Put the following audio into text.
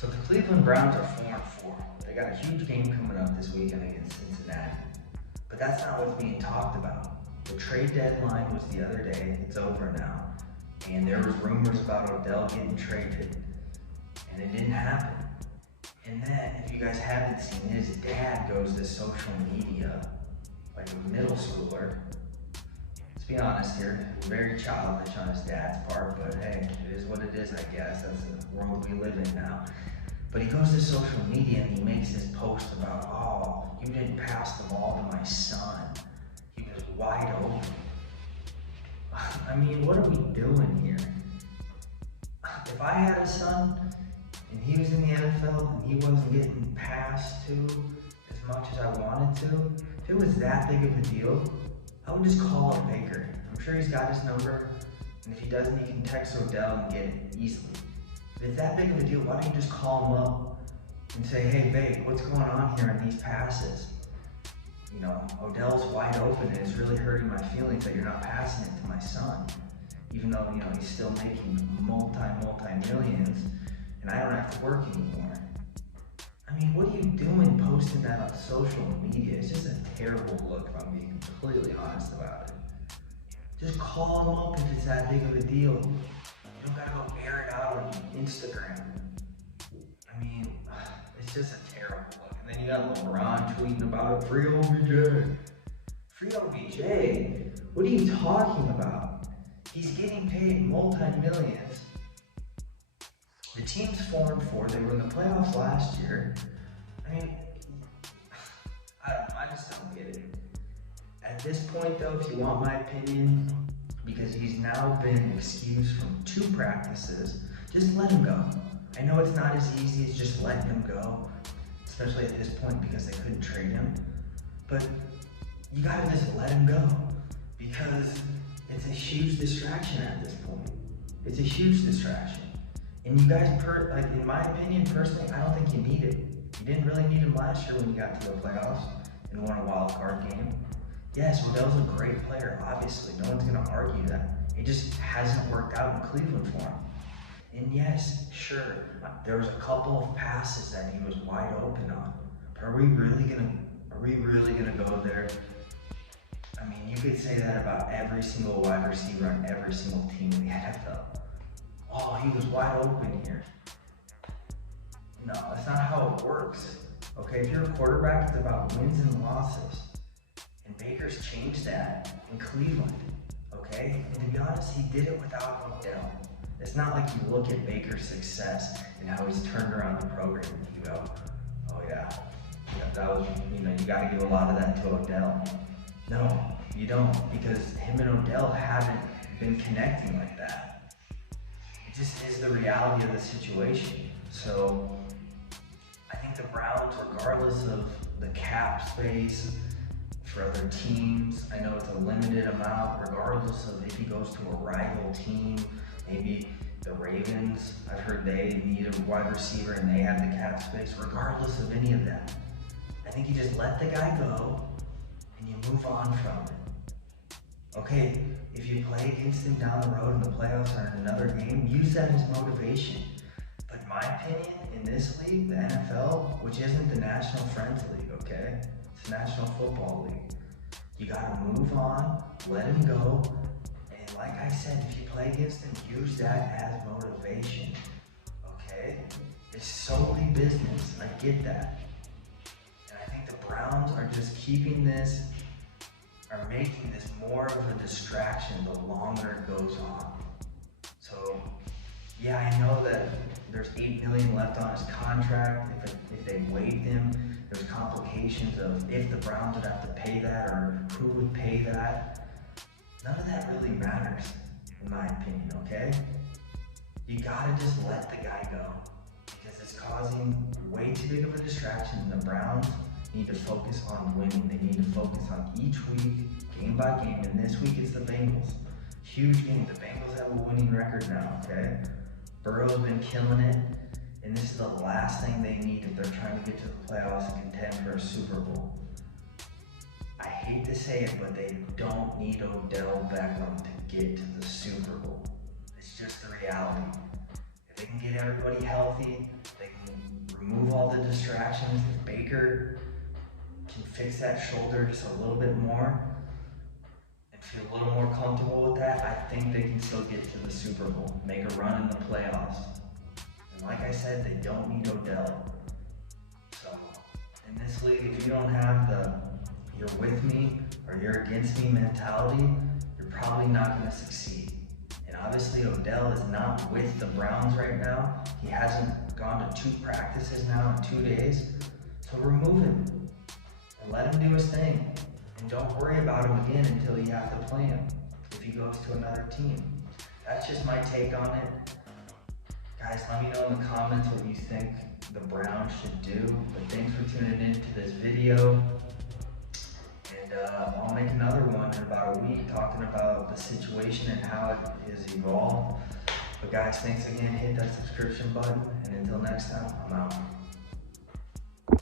So the Cleveland Browns are 4-4. They got a huge game coming up this weekend against Cincinnati. But that's not what's being talked about. The trade deadline was the other day. It's over now. And there was rumors about Odell getting traded. And it didn't happen. And then, if you guys haven't seen, his dad goes to social media, like a middle schooler. Let's be honest here, very childish on his dad's part, but hey, it is what it is, I guess. That's the world we live in now. But he goes to social media and he makes this post about, oh, you didn't pass the ball to my son. He was wide open. I mean, what are we doing here? If I had a son and he was in the NFL and he wasn't getting passed to as much as I wanted to, if it was that big of a deal, I would just call up Baker. I'm sure he's got his number, and if he doesn't, he can text Odell and get it easily. If it's that big of a deal, why don't you just call him up and say, hey, babe, what's going on here in these passes? You know, Odell's wide open and it's really hurting my feelings that you're not passing it to my son. Even though, you know, he's still making multi-millions and I don't have to work anymore. I mean, what are you doing posting that on social media? It's just a terrible look if I'm being completely honest about it. Just call him up if it's that big of a deal. You don't gotta go air it out on Instagram. I mean, it's just a terrible look. And then you got LeBron tweeting about it. Free OBJ. Free OBJ? What are you talking about? He's getting paid multi-millions. The team's 4-4. They were in the playoffs last year. I mean, I don't know. I just don't get it. At this point, though, if you want my opinion, because he's now been excused from 2 practices, just let him go. I know it's not as easy as just letting him go, especially at this point because they couldn't trade him. But you gotta just let him go because it's a huge distraction at this point. It's a huge distraction. And you guys, like in my opinion, personally, I don't think you need it. You didn't really need him last year when you got to the playoffs and won a wild card game. Yes, Odell's a great player, obviously. No one's gonna argue that. It just hasn't worked out in Cleveland for him. And yes, sure, there was a couple of passes that he was wide open on. But are we really gonna go there? I mean, you could say that about every single wide receiver on every single team in the NFL. Oh, he was wide open here. No, that's not how it works. Okay, if you're a quarterback, it's about wins and losses. And Baker's changed that in Cleveland. Okay? And to be honest, he did it without Odell. It's not like you look at Baker's success and how he's turned around the program and you go, oh yeah, that was, you know, you gotta give a lot of that to Odell. No, you don't, because him and Odell haven't been connecting like that. It just is the reality of the situation. So I think the Browns, regardless of the cap space for other teams, I know it's a limited amount, regardless of if he goes to a rival team, maybe the Ravens, I've heard they need a wide receiver and they have the cap space, regardless of any of that. I think you just let the guy go and you move on from it. Okay, if you play against him down the road in the playoffs or in another game, use that as motivation. But in my opinion, in this league, the NFL, which isn't the National Friends League, okay? It's the National Football League. You gotta move on, let him go, and like I said, if you play against him, use that as motivation, okay? It's solely business, and I get that. And I think the Browns are just keeping this, are making this more of a distraction the longer it goes on. So, yeah, I know that there's $8 million left on his contract. If they waived him, there's complications of if the Browns would have to pay that or who would pay that. None of that really matters, in my opinion, okay? You gotta just let the guy go because it's causing way too big of a distraction. The Browns need to focus on winning. They need to focus on each week, game by game, and this week it's the Bengals. Huge game. The Bengals have a winning record now, okay? Burrow's been killing it, and this is the last thing they need if they're trying to get to the playoffs and contend for a Super Bowl. I hate to say it, but they don't need Odell Beckham to get to the Super Bowl. It's just the reality. If they can get everybody healthy, they can distractions. If Baker can fix that shoulder just a little bit more and feel a little more comfortable with that, I think they can still get to the Super Bowl, make a run in the playoffs. And like I said, they don't need Odell. So in this league, if you don't have the "you're with me" or "you're against me" mentality, you're probably not going to succeed. And obviously Odell is not with the Browns right now. He hasn't gone to 2 practices now in 2 days. So remove him and let him do his thing. And don't worry about him again until you have to play him if he goes to another team. That's just my take on it. Guys, let me know in the comments what you think the Browns should do. But thanks for tuning in to this video. And I'll make another one in about a week talking about the situation and how it has evolved. But guys, thanks again. Hit that subscription button. And until next time, I'm out.